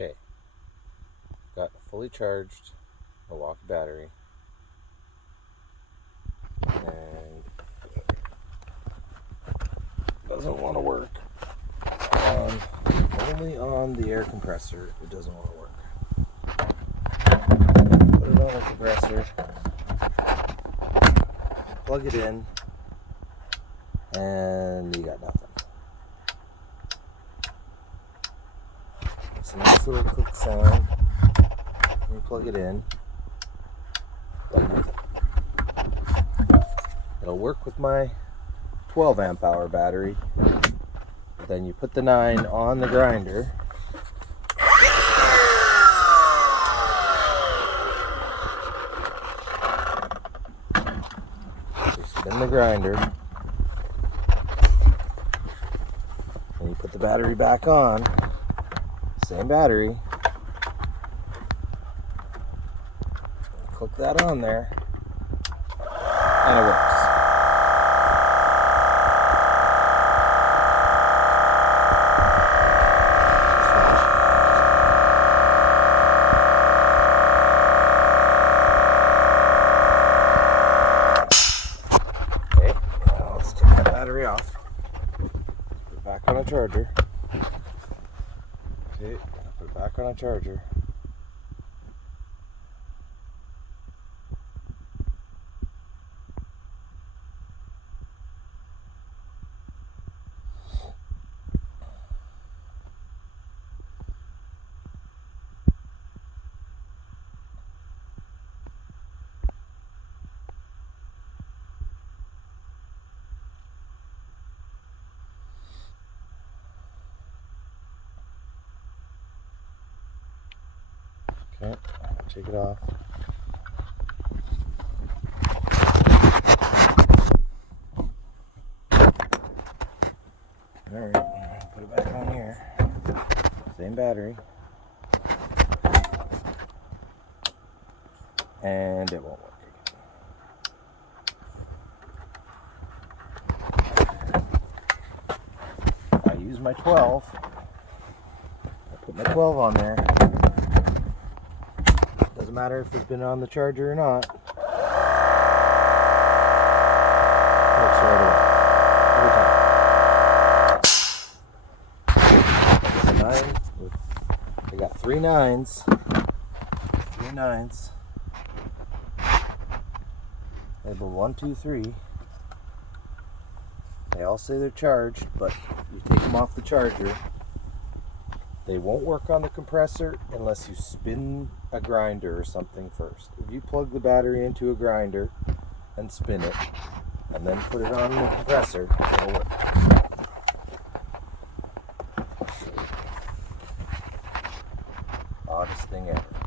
Okay, got a fully charged Milwaukee battery, and doesn't want to work. Only on the air compressor it doesn't want to work. Put it on the compressor, plug it in, and you got nothing. It's a nice little click sound. You plug it in, got nothing. It'll work with my 12 amp hour battery. Then you put the 9 on the grinder. You spin the grinder. And you put the battery back on. Same battery. Click that on there. And it works. Battery off. Put it back on a charger. Okay, put it back on a charger. Okay, take it off. Alright, put it back on here. Same battery. And it won't work again. I use my 12. I put my 12 on there. Doesn't matter if it's been on the charger or not. Works right away. Every time. I got 3 9s. 3 9s. Label 1, 2, 3. They all say they're charged, but you take them off the charger. They won't work on the compressor unless you spin a grinder or something first. If you plug the battery into a grinder and spin it, and then put it on the compressor, it'll work. Oddest thing ever.